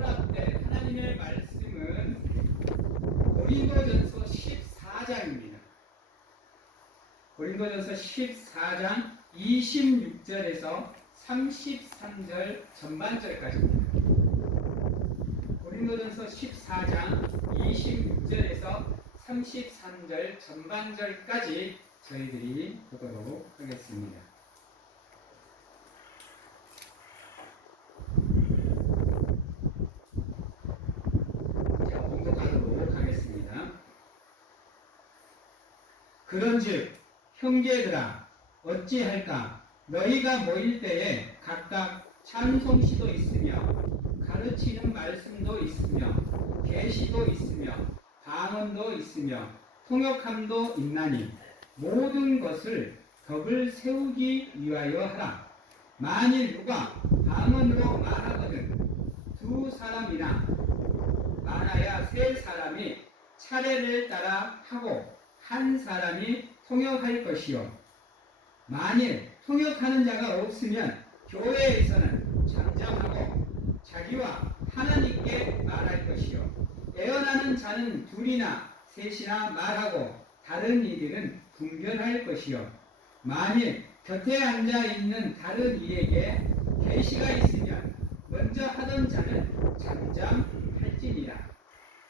허락된 하나님의 말씀은 고린도전서 14장입니다. 고린도전서 14장 26절에서 33절 전반절까지입니다. 고린도전서 14장 26절에서 33절 전반절까지 저희들이 보도록 하겠습니다. 자, 봉독하도록 하겠습니다. 그런즉 형제들아 어찌할까? 너희가 모일 때에 각각 찬송시도 있으며 가르치는 말씀도 있으며 계시도 있으며 방언도 있으며 통역함도 있나니 모든 것을 덕을 세우기 위하여 하라. 만일 누가 방언으로 말하거든 두 사람이나 많아야 세 사람이 차례를 따라 하고 한 사람이 통역할 것이요. 만일 통역하는 자가 없으면 교회에서는 잠잠하고 자기와 하나님께 말할 것이요. 애언하는 자는 둘이나 셋이나 말하고 다른 이들은 분별할 것이요. 만일 곁에 앉아 있는 다른 이에게 계시가 있으면 먼저 하던 자는 잠잠할지니라.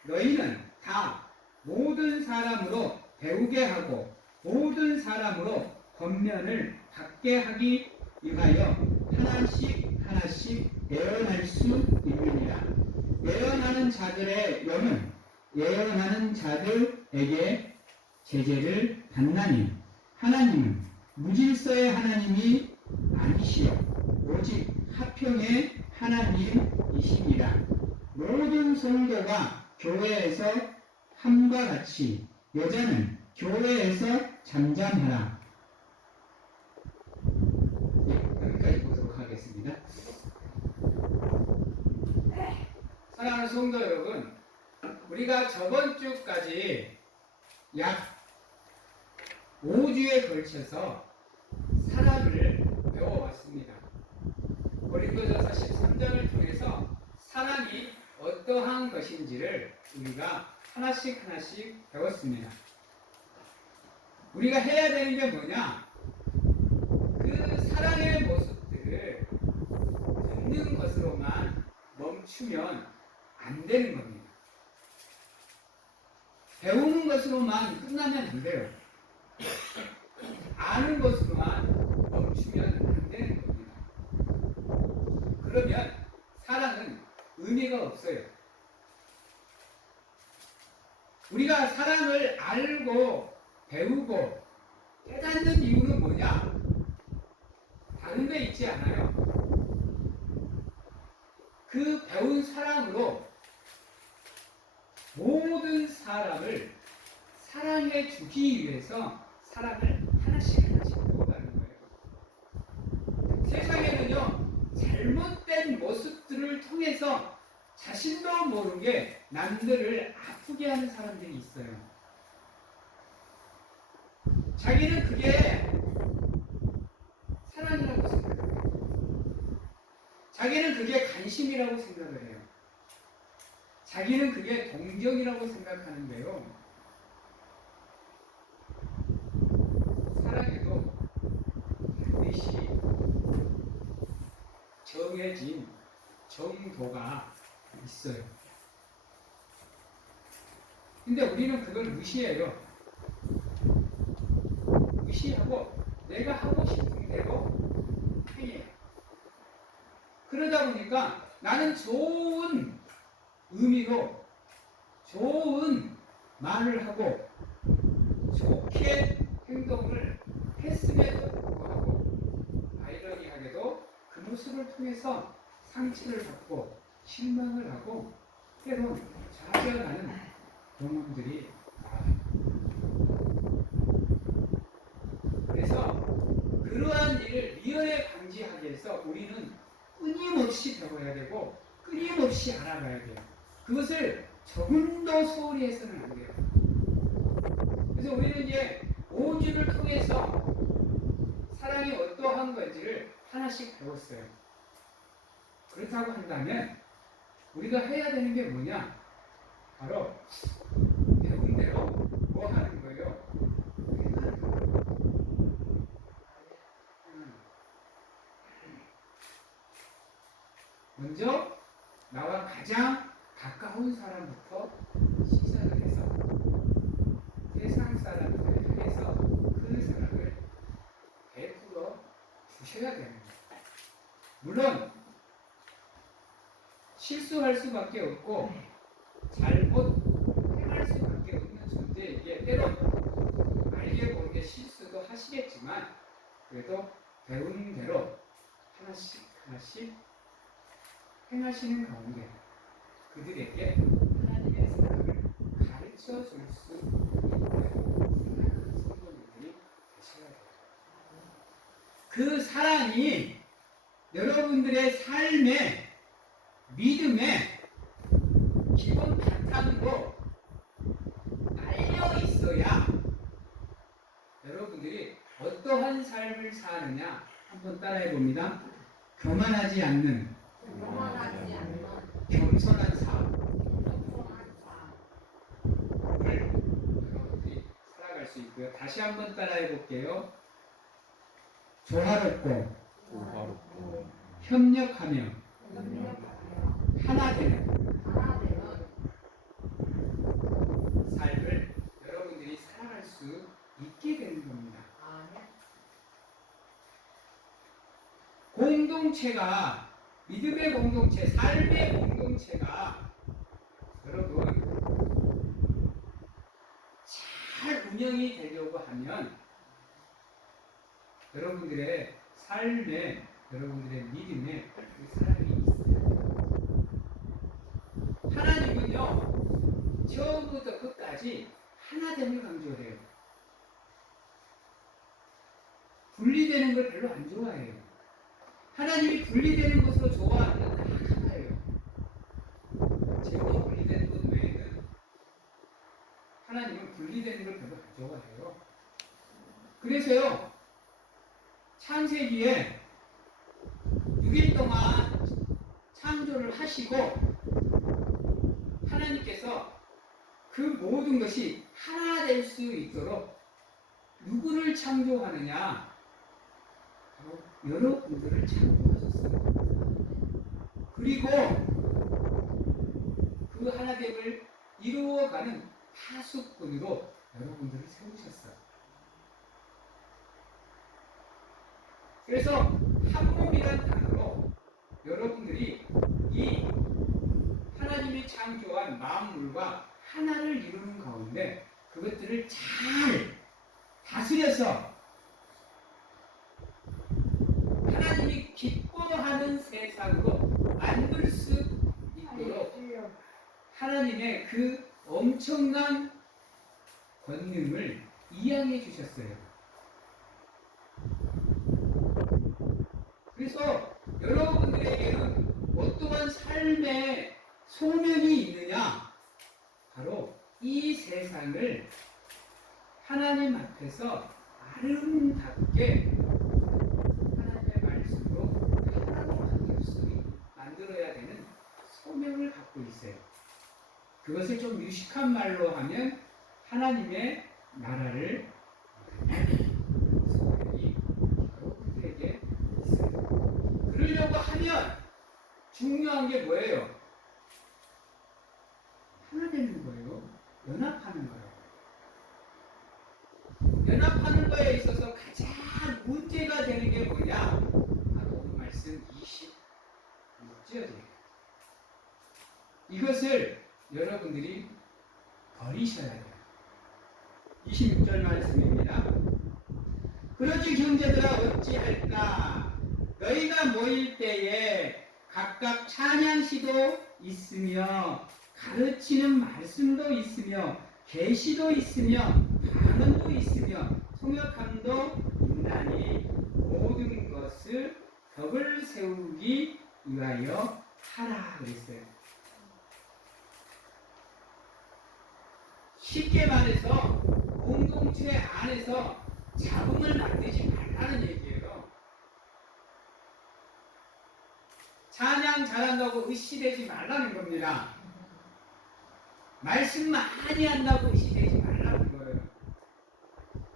너희는 다 모든 사람으로 배우게 하고 모든 사람으로 권면을 받게 하기 위하여 하나씩 하나씩 예언할 수 있느니라. 예언하는 자들의 영은 예언하는 자들에게 제재를 받나니 하나님은 무질서의 하나님이 아니시요 오직 화평의 하나님이시니라. 모든 성도가 교회에서 함과 같이 여자는 교회에서 잠잠하라. 여기까지 보도록 하겠습니다. 사랑하는 성도 여러분, 우리가 저번 주까지 약 5주에 걸쳐서 사랑을 배워왔습니다. 고린도전서 13장을 통해서 사랑이 어떠한 것인지를 우리가 하나씩 하나씩 배웠습니다. 우리가 해야 되는 게 뭐냐? 그 사랑의 모습들을 듣는 것으로만 멈추면 안 되는 겁니다. 배우는 것으로만 끝나면 안 돼요. 아는 것으로만 멈추면 안 되는 겁니다. 그러면 사랑은 의미가 없어요. 우리가 사랑을 알고 배우고 깨닫는 이유는 뭐냐? 다른 데 있지 않아요. 그 배운 사랑으로 모든 사람을 사랑해 주기 위해서 사랑을 하나씩 하나씩 배워가는 거예요. 세상에는요, 잘못된 모습들을 통해서 자신도 모르게 남들을 아프게 하는 사람들이 있어요. 자기는 그게 사랑이라고 생각해요. 자기는 그게 관심이라고 생각을 해요. 자기는 그게 동정이라고 생각하는데요. 사랑에도 반드시 정해진 정도가 있어요. 근데 우리는 그걸 무시해요. 무시하고 내가 하고 싶은 대로 행해요. 그러다 보니까 나는 좋은 의미로 좋은 말을 하고 좋게 행동을 했음에도 불구하고 아이러니하게도 그 모습을 통해서 상처를 받고 실망을 하고 때론 좌절하는 경험들이 나와요. 그래서 그러한 일을 미연에 방지하기 위해서 우리는 끊임없이 배워야 되고 끊임없이 알아가야 돼요. 그것을 조금도 소홀히 해서는 안 돼요. 그래서 우리는 이제 5주를 통해서 사랑이 어떠한 건지를 하나씩 배웠어요. 그렇다고 한다면 우리가 해야 되는 게 뭐냐? 바로 배운 대로 뭐 하는 거예요? 행하는 거예요. 먼저 나와 가장 가까운 사람부터 시작을 해서 세상 사람들을 향해서 그 사랑을 베풀어 주셔야 되는 거예요. 물론 실수할 수밖에 없고 잘못 행할 수밖에 없는 존재이기에 때론 알게 모르게 실수도 하시겠지만 그래도 배운 대로 하나씩 하나씩 행하시는 가운데 그들에게 하나님의 사랑을 가르쳐 줄 수 있는 성도님들이 되셔야 돼요. 그 사랑이 여러분들의 삶의 믿음의 기본 바탕으로 깔려 있어야 여러분들이 어떠한 삶을 사느냐 한번 따라해 봅니다. 교만하지 않는 겸손한 삶을 여러분들이 살아갈 수 있고요. 다시 한번 따라해 볼게요. 조화롭고 협력하며 하나 되는 삶을 여러분들이 살아갈 수 있게 되는 겁니다. 공동체가 믿음의 공동체, 삶의 공동체가 여러분 잘 운영이 되려고 하면 여러분들의 삶에 여러분들의 믿음에 그 사랑이 있어야 돼요. 하나님은요 처음부터 끝까지 하나됨을 강조해요. 분리되는 걸 별로 안 좋아해요. 하나님이 분리되는 것으로 좋아하는 건 딱 하나예요. 제가 분리되는 것 외에는 하나님은 분리되는 걸 별로 안 좋아해요. 그래서요 창세기에 6일 동안 창조를 하시고 하나님께서 그 모든 것이 하나 될 수 있도록 누구를 창조하느냐? 바로 여러분들을 창조하셨어요. 그리고 그 하나됨을 이루어가는 파수꾼으로 여러분들을 세우셨어요. 그래서 한 몸이란 단어로 여러분들이 이 하나님이 창조한 만물과 하나를 이루는 가운데 그것들을 잘 다스려서 하나님이 기뻐하는 세상으로 만들 수 있도록 하나님의 그 엄청난 권능을 이양해 주셨어요. 그래서 여러분들에게는 어떠한 삶의 소명이 있느냐? 바로 이 세상을 하나님 앞에서 아름답게 하나님의 말씀으로 하나로 만들어야 되는 소명을 갖고 있어요. 그것을 좀 유식한 말로 하면 하나님의 나라를 소명이 여러분들에게 있어요. 그러려고 하면 중요한 게 뭐예요? 하나 되는 거예요. 연합하는 거예요. 연합하는 거에 있어서 가장 문제가 되는 게 뭐냐? 바로 오늘 말씀 26절이에요. 이것을 여러분들이 버리셔야 돼요. 26절 말씀입니다. 그러지 형제들아 어찌할까? 너희가 모일 때에 각각 찬양시도 있으며 가르치는 말씀도 있으며 계시도 있으며 반응도 있으며 통역함도 있나니 모든 것을 덕을 세우기 위하여 하라 그랬어요. 쉽게 말해서 공동체 안에서 잡음을 만들지 말라는 얘기예요. 찬양 찬양 잘한다고 의시되지 말라는 겁니다. 말씀 많이 한다고 의시되지 말라는 거예요.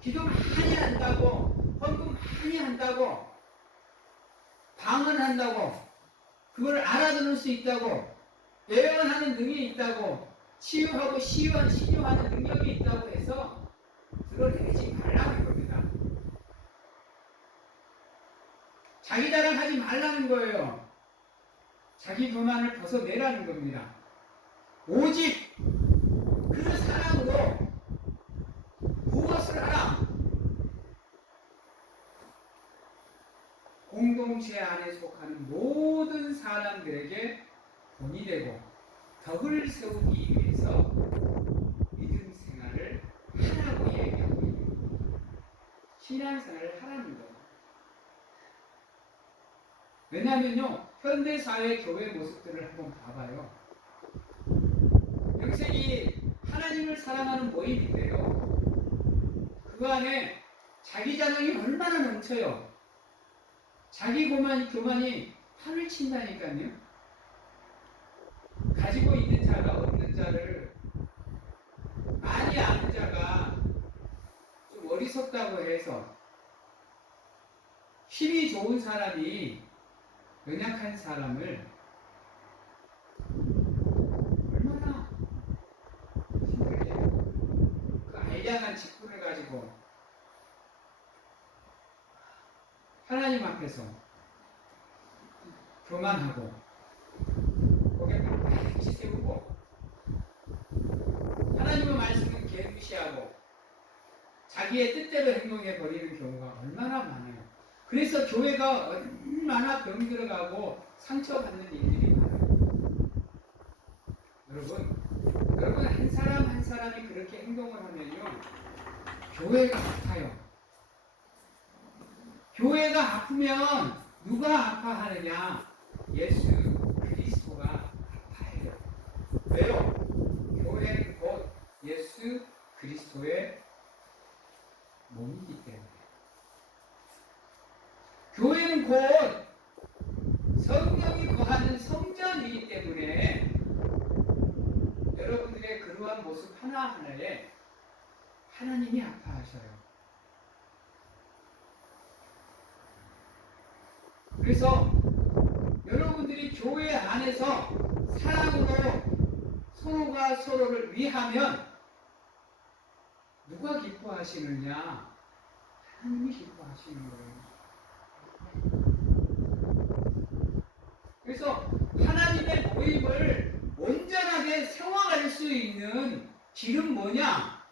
기도 많이 한다고, 헌금 많이 한다고, 방언한다고, 그걸 알아들을 수 있다고, 예언하는 능력이 있다고, 치유하고 치유하는 능력이 있다고 해서 드러내지 말라는 겁니다. 자기 자랑하지 말라는 거예요. 자기 교만을 벗어내라는 겁니다. 오직 그 사랑으로 무엇을 하라? 공동체 안에 속하는 모든 사람들에게 본이 되고 덕을 세우기 위해서 믿음 생활을 하라고 얘기하고 있는 거예요. 신앙생활을 하라는 거예요. 왜냐하면요, 현대사회 교회 모습들을 한번 봐봐요. 여기서 이 하나님을 사랑하는 모임인데요, 그 안에 자기 자랑이 얼마나 넘쳐요. 자기 교만이 판을 친다니까요. 가지고 있는 자가 없는 자를, 많이 아는 자가 좀 어리석다고 해서 힘이 좋은 사람이 연약한 사람을 얼마나 힘들게 그 알량한 직분을 가지고 하나님 앞에서 교만하고 고개 빳빳이 세우고 하나님의 말씀은 개무시하고 자기의 뜻대로 행동해 버리는 경우가 얼마나 많아요. 그래서 교회가 얼마나 병들어가고 상처받는 일들이 많아요. 여러분 한 사람 한 사람이 그렇게 행동을 하면요, 교회가 아파요. 교회가 아프면 누가 아파하느냐? 예수 그리스도가 아파해요. 왜요? 교회는 곧 예수 그리스도의 몸이기 때문에. 교회는 곧 성령이 거하는 성전이기 때문에 여러분들의 그러한 모습 하나하나에 하나님이 아파하셔요. 그래서 여러분들이 교회 안에서 사랑으로 서로가 서로를 위하면 누가 기뻐하시느냐? 하나님이 기뻐하시는 거예요. 그래서 하나님의 모임을 온전하게 세워갈 수 있는 길은 뭐냐?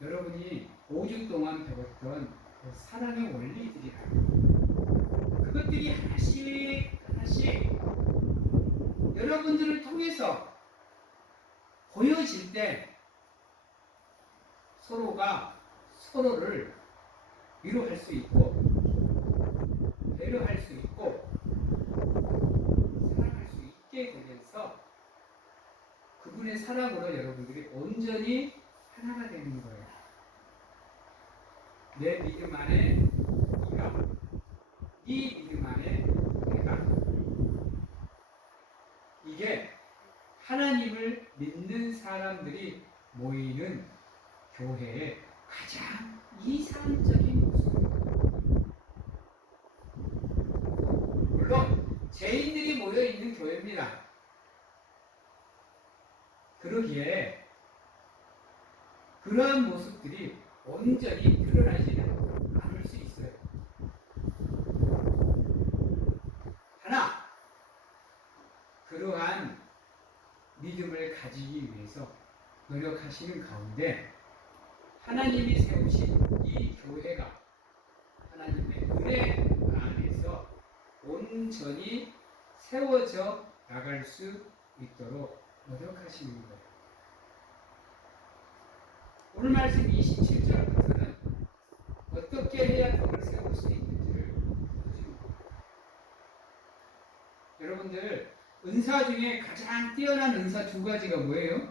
여러분이 5주 동안 배웠던 그 사랑의 원리들이라고. 그것들이 하나씩 여러분들을 통해서 보여질 때 서로가 서로를 위로할 수 있고 배려할 수 있고 사랑할 수 있게 되면서 그분의 사랑으로 여러분들이 온전히 하나가 되는 거예요. 내 믿음 안에 네가, 네 믿음 안에 내가. 이게 하나님을 믿는 사람들이 모이는 교회의 가장 이상적인 모습입니다. 물론 죄인들이 모여있는 교회입니다. 그러기에 그러한 모습들이 온전히 드러나지는 않을 수 있어요. 하나, 그러한 믿음을 가지기 위해서 노력하시는 가운데 하나님이 세우신 이 교회가 하나님의 은혜 안에서 온전히 세워져 나갈 수 있도록 노력하시는 거예요. 오늘 말씀 27절부터는 어떻게 해야 덕을 세울 수 있는지를 보여줍니다. 여러분들, 은사 중에 가장 뛰어난 은사 두 가지가 뭐예요?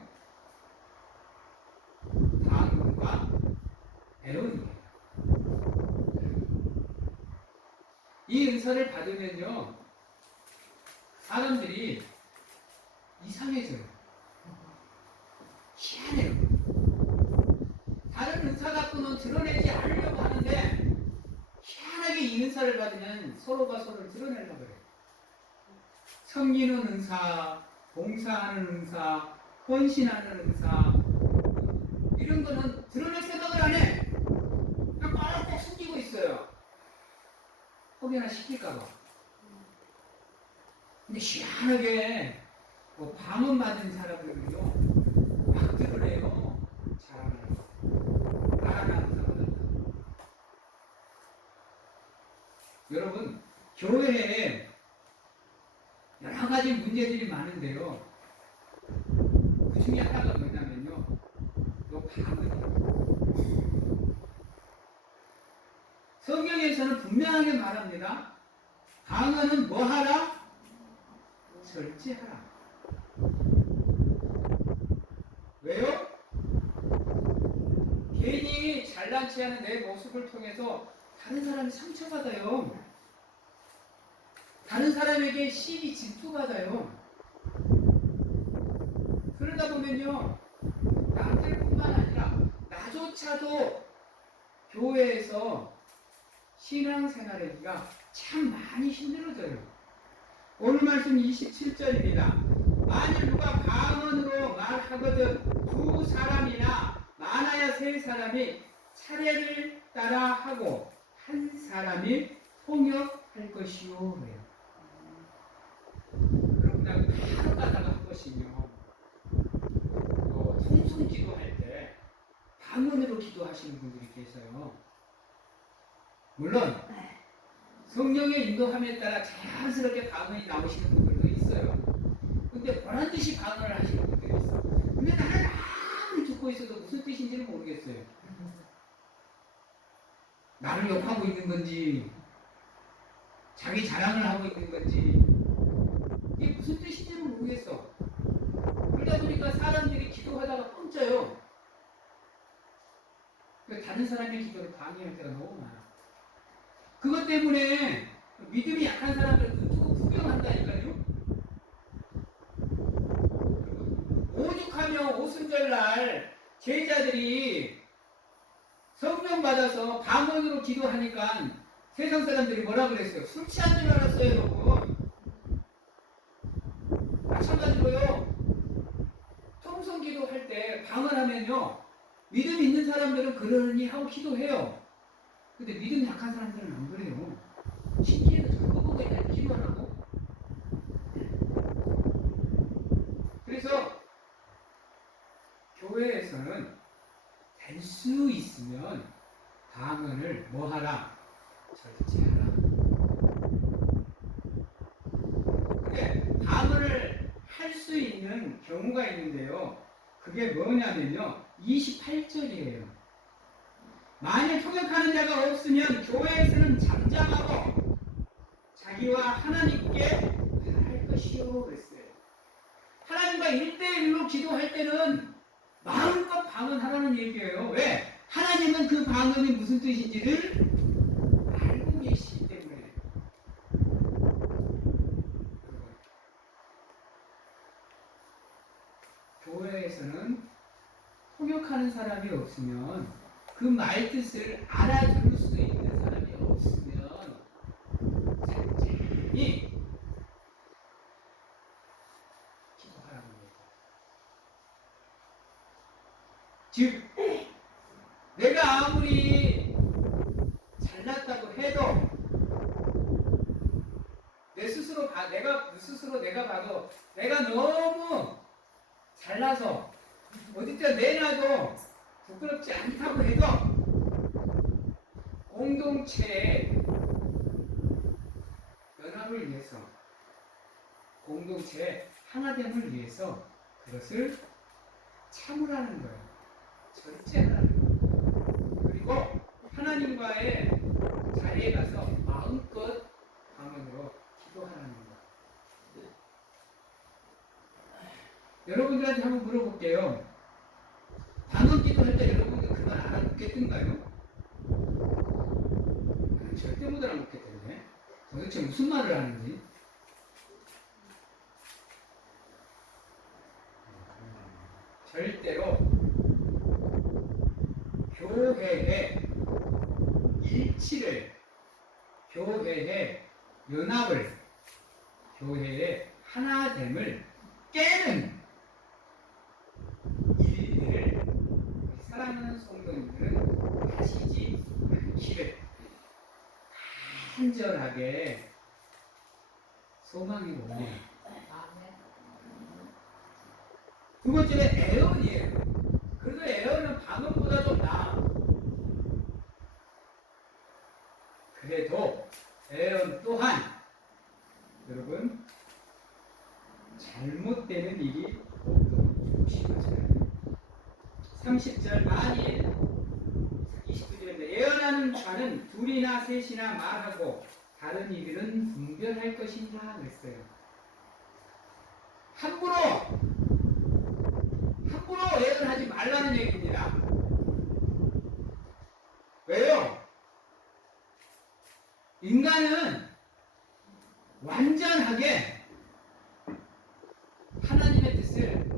방언과 애언이에요. 이 은사를 받으면요, 사람들이 이상해져요. 희한해요. 다른 은사 갖고는 드러내지 않으려고 하는데 희한하게 이 은사를 받으면 서로가 서로를 드러내려고 그래요. 섬기는 은사, 봉사하는 은사, 헌신하는 은사, 이런 거는 드러낼 생각을 안 해. 그냥 꼭 숨기고 있어요. 혹여나 시킬까봐. 근데 희한하게 뭐 방언 맞은 사람들은요 막 드러내요. 자랑을 말하는 사람들. 여러분, 교회에 여러 가지 문제들이 많은데요. 그 중에 하나가 뭐냐면요, 요 방언이에요. 성경에서는 분명하게 말합니다. 방언은 뭐 하라? 절제하라. 왜요? 괜히 잘난 체하는 내 모습을 통해서 다른 사람이 상처받아요. 다른 사람에게 시기 질투받아요. 그러다 보면요, 남들뿐만 아니라 나조차도 교회에서 신앙생활하기가 참 많이 힘들어져요. 오늘 말씀 27절입니다. 만일 누가 방언으로 말하거든 두 사람이나 많아야 세 사람이 차례를 따라 하고 한 사람이 통역할 것이요. 그럼 그냥 바로 따라가 한 것이며, 통성 기도할 때 방언으로 기도하시는 분들이 계세요. 물론 성령의 인도함에 따라 자연스럽게 방언이 나오시는 분들도 있어요. 근데 보란 듯이 방언을 하시는 분들이 있어. 근데 나는 아무리 듣고 있어도 무슨 뜻인지는 모르겠어요. 나를 욕하고 있는 건지, 자기 자랑을 하고 있는 건지, 이게 무슨 뜻인지는 모르겠어. 그러다 보니까 사람들이 기도하다가 멈춰요. 다른 사람의 기도를 방해할 때가 너무 많아. 그것 때문에 믿음이 약한 사람들 두고 구경한다니까요. 오죽하면 오순절날 제자들이 성령 받아서 방언으로 기도하니까 세상 사람들이 뭐라 그랬어요? 술 취한 줄 알았어요, 여러분. 마찬가지로요, 통성 기도할 때 방언하면요, 믿음 있는 사람들은 그러니 하고 기도해요. 근데 믿음 약한 사람들은 안 그래요. 신기해서 저거 보고 그냥 기도하라고. 그래서 교회에서는 될 수 있으면 방언을 뭐하라? 절제하라. 근데 방언을 할 수 있는 경우가 있는데요. 그게 뭐냐면요, 28절이에요. 만일 통역하는 자가 없으면 교회에서는 잠잠하고 자기와 하나님께 할 것이요 그랬어요. 하나님과 1대1로 기도할 때는 마음껏 방언하라는 얘기예요. 왜? 하나님은 그 방언이 무슨 뜻인지를 알고 계시기 때문에. 교회에서는 통역하는 사람이 없으면, 그 말뜻을 알아들을 수 있는 사람이 없으면 찬찬히 기도하라는 거예요. 즉, 내가 아무리 잘났다고 해도 내가 봐도 내가 너무 잘나서 어디다 내놔도 부끄럽지 않다고 해도 공동체의 연합을 위해서, 공동체의 하나됨을 위해서 그것을 참으라는 거예요. 절제하라는 거예요. 그리고 하나님과의 자리에 가서 마음껏 방언으로 기도하라는 거예요. 여러분들한테 한번 물어볼게요. 방언 기도할 때 여러분들 그 말 알아듣겠던가요? 절대 못 알아듣겠던데. 도대체 무슨 말을 하는지. 절대로 교회의 일치를, 교회의 연합을, 교회의 하나됨을 깨는 일들을 사랑하는 성도님들은 하시지 않기를 간절하게 소망해 봅니다. 두 번째는 애언이에요. 그래도 애언은 방언보다 좀 나아. 그래도 애언 또한 여러분 잘못되는 일이 없도록 조심하셔야 돼요. 30절 만일 29절인데 애언하는 자는 둘이나 셋이나 말하고 다른 이들은 분별할 것이다 그랬어요. 함부로 애언하지 말라는 얘기입니다. 왜요? 인간은 완전하게 하나님의 뜻을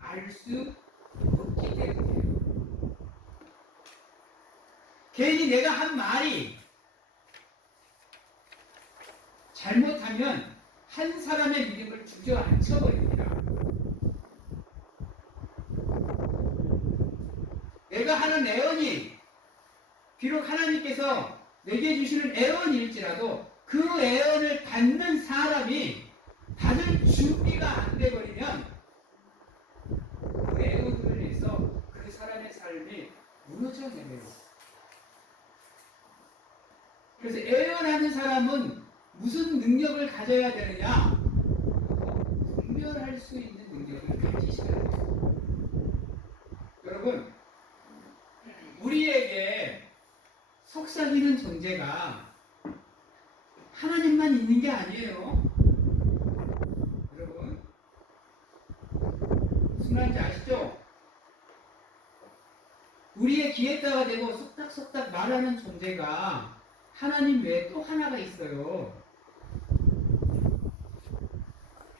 알 수 없기 때문이에요. 괜히 내가 한 말이 잘못하면 한 사람의 믿음을 주저앉혀버립니다. 내가 하는 애언이 비록 하나님께서 내게 주시는 애언일지라도 그 애언을 받는 사람이 받을 준비가 안 돼버리면 그 애언으로 인해서 그 사람의 삶이 무너져 내려요. 그래서 애언하는 사람은 무슨 능력을 가져야 되느냐? 분별할 수 있는 능력을 가지셔야 돼요. 여러분, 우리에게 속삭이는 존재가 하나님만 있는 게 아니에요. 여러분, 무슨 말인지 아시죠? 우리의 기회자가 되고 속닥속닥 말하는 존재가 하나님 외에 또 하나가 있어요.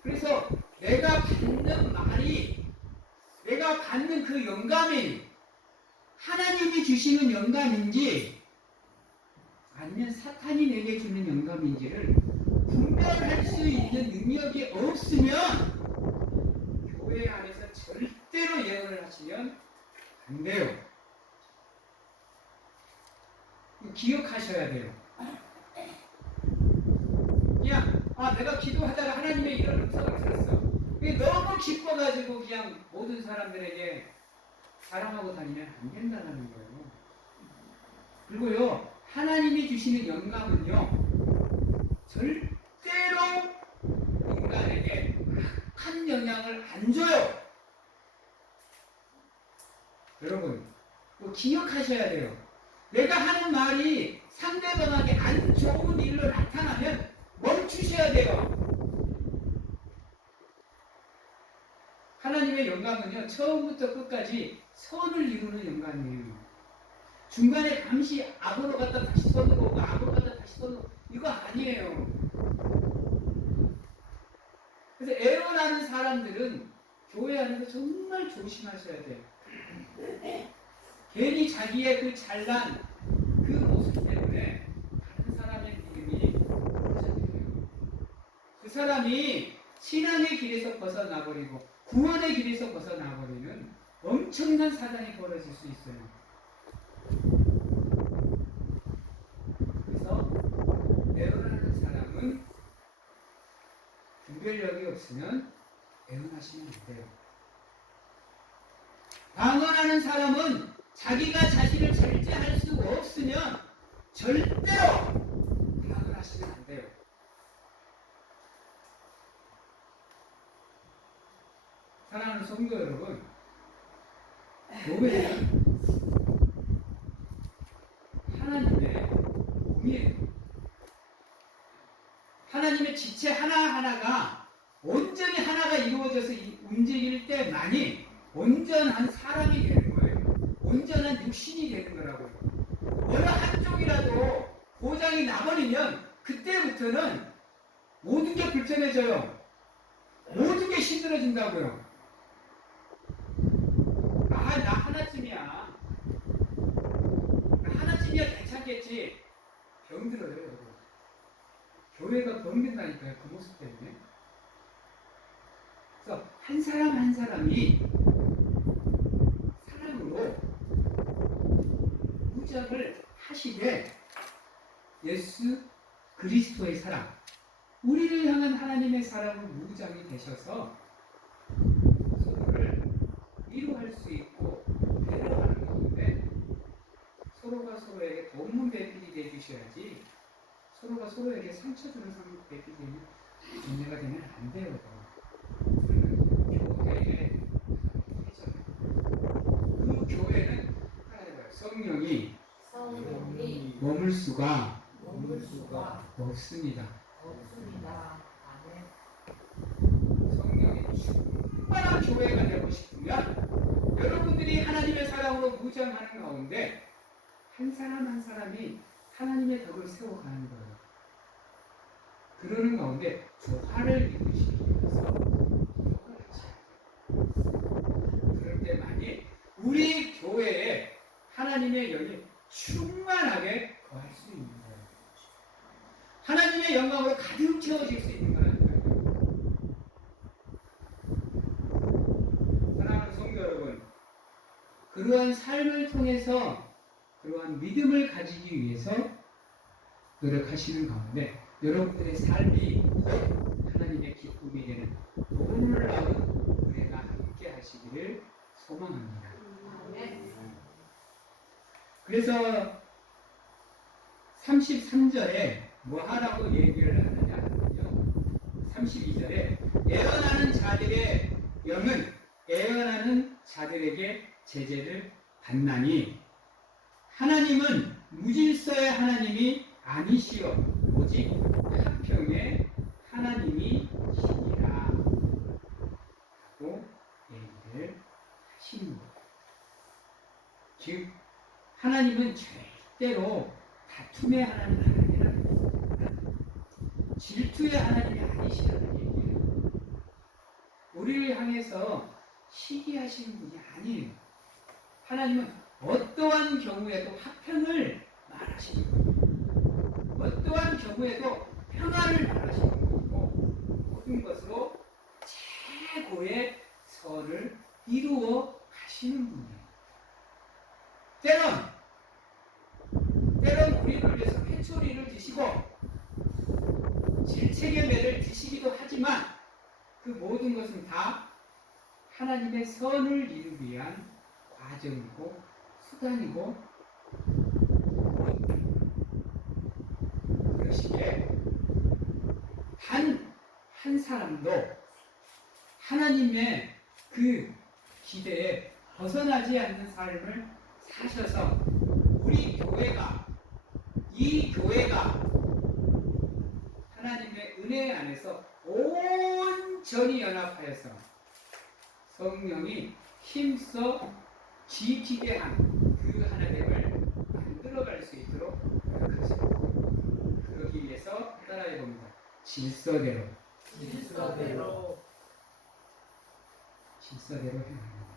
그래서 내가 받는 말이, 내가 받는 그 영감이 하나님이 주시는 영감인지 아니면 사탄이 내게 주는 영감인지를 분별할 수 있는 능력이 없으면 교회 안에서 절대로 예언을 하시면 안 돼요. 기억하셔야 돼요. 그냥 내가 기도하다가 하나님의 이런 음성을 들었어. 그게 너무 기뻐가지고 그냥 모든 사람들에게 자랑하고 다니면 안 된다는 거예요. 그리고요, 하나님이 주시는 영감은요, 절대로 인간에게 악한 영향을 안 줘요. 여러분, 기억하셔야 돼요. 내가 하는 말이 상대방에게 안 좋은 일로 나타나면 멈추셔야 돼요. 하나님의 영감은요, 처음부터 끝까지 선을 이루는 영감이에요. 중간에 잠시 악으로 갔다 다시 선으로 오고 악으로 갔다 다시 선으로 오고 이거 아니에요. 그래서 애원하는 사람들은 교회 안에서 정말 조심하셔야 돼요. 괜히 자기의 그 잘난 그 모습 때문에 다른 사람의 믿음이 무너져요. 그 사람이 신앙의 길에서 벗어나버리고 구원의 길에서 벗어나버리는 엄청난 사단이 벌어질 수 있어요. 그래서 애원하는 사람은 분별력이 없으면 애원하시면 안 돼요. 방언하는 사람은 자기가 자신을 절제할 수 없으면 절대로 방언하시면 안 돼요. 사랑하는 성도 여러분, 교회는 하나님의 몸이에요. 하나님의 지체 하나하나가 온전히 하나가 이루어져서 움직일 때만이 온전한 사람이 되는 거예요. 온전한 육신이 되는 거라고요. 어느 한쪽이라도 고장이 나버리면 그때부터는 모든 게 불편해져요. 모든 게 힘들어진다고요. 나 하나쯤이야. 나 하나쯤이야 괜찮겠지. 병들어요, 여러분. 교회가 병든다니까요, 그 모습 때문에. 그래서 한 사람 한 사람이 사랑으로 무장을 하시되 예수 그리스도의 사랑, 우리를 향한 하나님의 사랑으로 무장이 되셔서 서로를 위로할 수 있고 배려하는 건데, 서로가 서로에게 도움 배필이 되주셔야지 서로가 서로에게 상처 주는 배필이 되면 문제가 되면 안 돼요. 교회의 그 교회는 성령이 머물 수가 없습니다. 성령이 충만한 교회가 되고 싶으면 여러분들이 하나님의 사랑으로 무장하는 가운데 한 사람 한 사람이 하나님의 덕을 세워가는 거예요. 그러는 가운데 조화를 이루시기 위해서 그럴 때만이 우리 교회에 하나님의 영이 충만하게 거할 수 있는 거예요. 하나님의 영광으로 가득 채워질 수 있는 거라니까요. 사랑하는 성도 여러분, 그러한 삶을 통해서 그러한 믿음을 가지기 위해서 노력하시는 가운데 여러분들의 삶이 하나님의 기쁨이 되는 놀라운 은혜가 함께 하시기를 소망합니다. 그래서 33절에 뭐 하라고 얘기를 하느냐면요, 32절에 애언하는 자들의 영은 애언하는 자들에게 제재를 받나니 하나님은 무질서의 하나님이 아니시오 오직 화평의 하나님이시니라 라고 얘기를 하시는 거예요. 즉 하나님은 절대로 다툼의 하나님이 아니라는 거예요. 질투의 하나님이 아니시라는 얘기예요. 우리를 향해서 시기하시는 분이 아니에요. 하나님은 어떠한 경우에도 화평을 말하시는 거예요. 어떠한 경우에도 평안을 말하시는 거고 모든 것으로 최고의 선을 이루어 가시는 분이에요. 때론 우리를 위해서 회초리를 드시고 질책의 매를 드시기도 하지만 그 모든 것은 다 하나님의 선을 이루기 위한 과정이고 수단이고, 그러시기에 단 한 사람도 하나님의 그 기대에 벗어나지 않는 삶을 사셔서 우리 교회가, 이 교회가 하나님의 은혜 안에서 온전히 연합하여서 성령이 힘써 지키게 한 그 하나님을 만들어갈 수 있도록 노력하십니다. 그러기 위해서 따라해 봅니다. 질서대로 행합니다.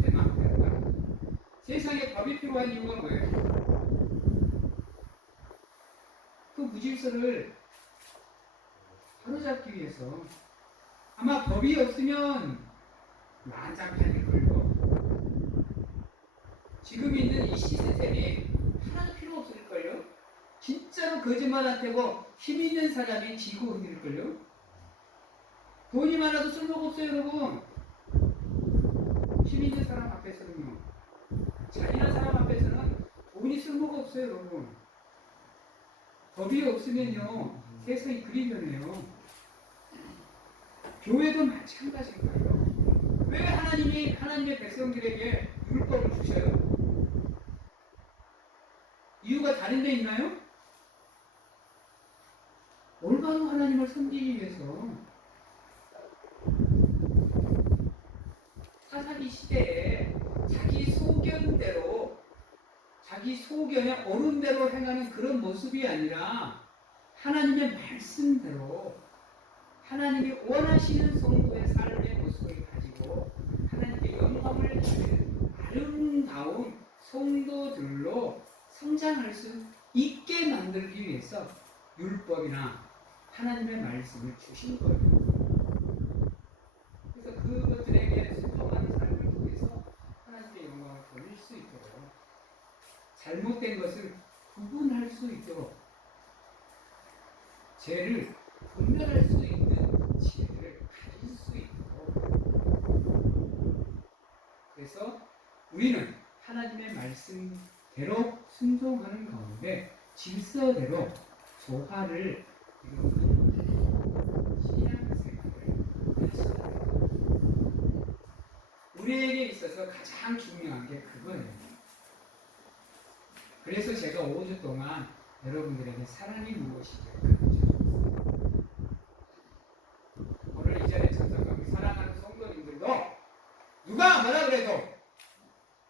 내 마음대로. 세상에 법이 필요한 이유가 뭐예요? 그 무질서를 사로잡기 위해서. 아마 법이 없으면 난장판일걸요. 지금 있는 이 시스템이 하나도 필요 없을걸요. 진짜로 거짓말 안 되고 힘 있는 사람이 지고 흔들걸요. 돈이 많아도 쓸모가 없어요, 여러분. 힘 있는 사람 앞에서는요. 잔인한 사람 앞에서는 돈이 쓸모가 없어요, 여러분. 법이 없으면요, 세상이 그리 변해요. 교회도 마찬가지인 거예요. 왜 하나님이 하나님의 백성들에게 율법을 주셔요? 이유가 다른 데 있나요? 올바로 하나님을 섬기기 위해서. 사사기 시대에 자기 소견대로, 자기 소견에 옳은 대로 행하는 그런 모습이 아니라 하나님의 말씀대로 하나님이 원하시는 성도의 삶의 모습을 가지고 하나님께 영광 성도들로 성장할 수 있게 만들기 위해서 율법이나 하나님의 말씀을 주신 거예요. 그래서 그것들에게 순종하는 삶을 통해서 하나님의 영광을 돌릴 수 있도록, 잘못된 것을 구분할 수 있도록, 죄를 분별할 수 있는 지혜를 가질 수 있도록. 그래서 우리는 하나님의 말씀대로 순종하는 가운데 질서대로 조화를 이루는 신앙생활을 하시다. 우리에게 있어서 가장 중요한 게 그거예요. 그래서 제가 5주 동안 여러분들에게 사랑이 무엇인지 가르쳐줬어요. 오늘 이 자리에 참석하고 사랑하는 성도님들도 누가 뭐라 그래도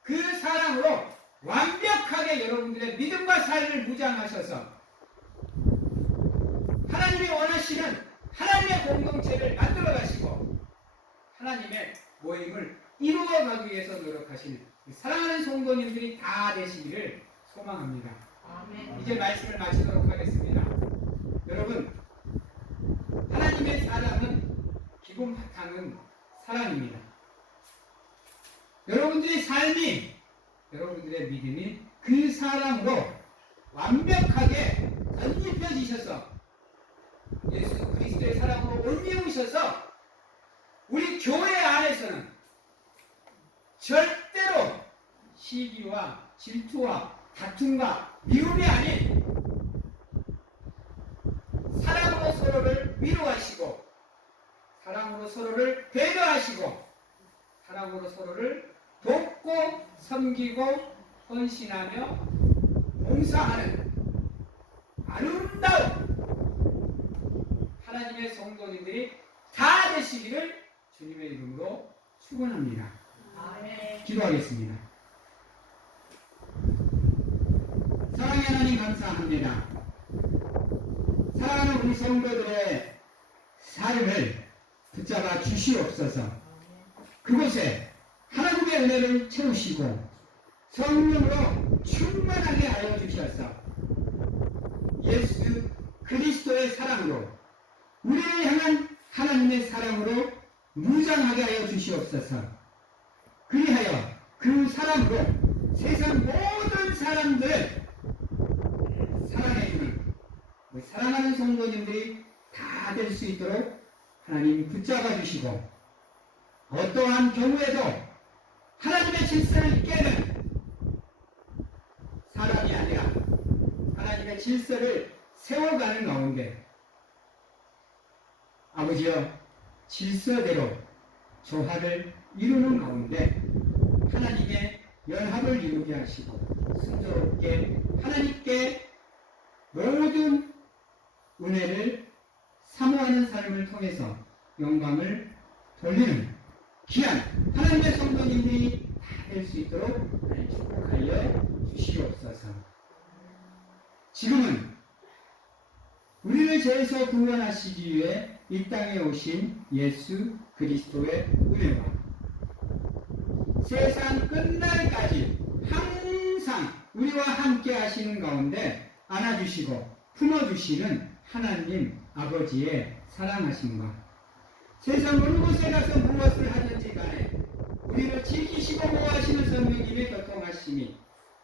그 사랑으로 완벽하게 여러분들의 믿음과 삶을 무장하셔서 하나님이 원하시는 하나님의 공동체를 만들어 가시고 하나님의 모임을 이루어가기 위해서 노력하시는 사랑하는 성도님들이 다 되시기를 소망합니다. 아멘. 이제 말씀을 마치도록 하겠습니다. 여러분, 하나님의 사랑은 기본 바탕은 사랑입니다. 여러분들의 삶이, 여러분들의 믿음이 그 사랑으로 완벽하게 덧입혀지셔서 예수 그리스도의 사랑으로 올미우셔서 우리 교회 안에서는 절대로 시기와 질투와 다툼과 미움이 아닌 사랑으로 서로를 위로하시고 사랑으로 서로를 배려하시고 사랑으로 서로를 돕고 섬기고 헌신하며 봉사하는 아름다운 하나님의 성도님들이 다 되시기를 주님의 이름으로 축원합니다. 아멘. 기도하겠습니다. 사랑의 하나님 감사합니다. 사랑하는 우리 성도들의 삶을 붙잡아 주시옵소서. 그곳에 하나님의 은혜를 채우시고 성령으로 충만하게 하여 주셔서 예수 그리스도의 사랑으로 우리를 향한 하나님의 사랑으로 무장하게 하여 주시옵소서. 그리하여 그 사랑으로 세상 모든 사람들을 사랑해주는 사랑하는 성도님들이 다 될 수 있도록 하나님 붙잡아 주시고 어떠한 경우에도 하나님의 질서를 깨는 사람이 아니라 하나님의 질서를 세워가는 가운데 아버지여 질서대로 조화를 이루는 가운데 하나님의 연합을 이루게 하시고 순조롭게 하나님께 모든 은혜를 사모하는 삶을 통해서 영광을 돌리는 귀한 하나님의 성도님들이 다 될 수 있도록 축복하여 주시옵소서. 지금은 우리를 죄에서 구원하시기 위해 이 땅에 오신 예수 그리스도의 은혜와 세상 끝날까지 항상 우리와 함께 하시는 가운데 안아주시고 품어주시는 하나님 아버지의 사랑하심과 세상 어느 곳에 가서 무엇을 하든지 간에 우리를 지키시고 보호하시는 성령님의 교통하심이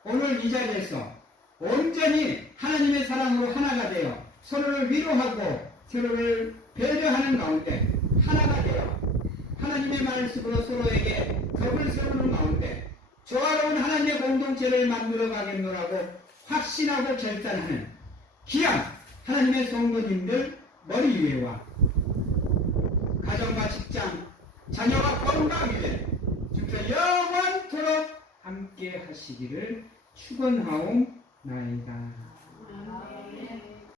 오늘 이 자리에서 온전히 하나님의 사랑으로 하나가 되어 서로를 위로하고 서로를 배려하는 가운데 하나가 되어 하나님의 말씀으로 서로에게 덕을 세우는 가운데 조화로운 하나님의 공동체를 만들어 가겠노라고 확신하고 결단하는 귀한 하나님의 성도님들 머리 위에와 가정과 직장, 자녀와 건강 위에 주께서 영원토록 함께 하시기를 축원하옵나이다.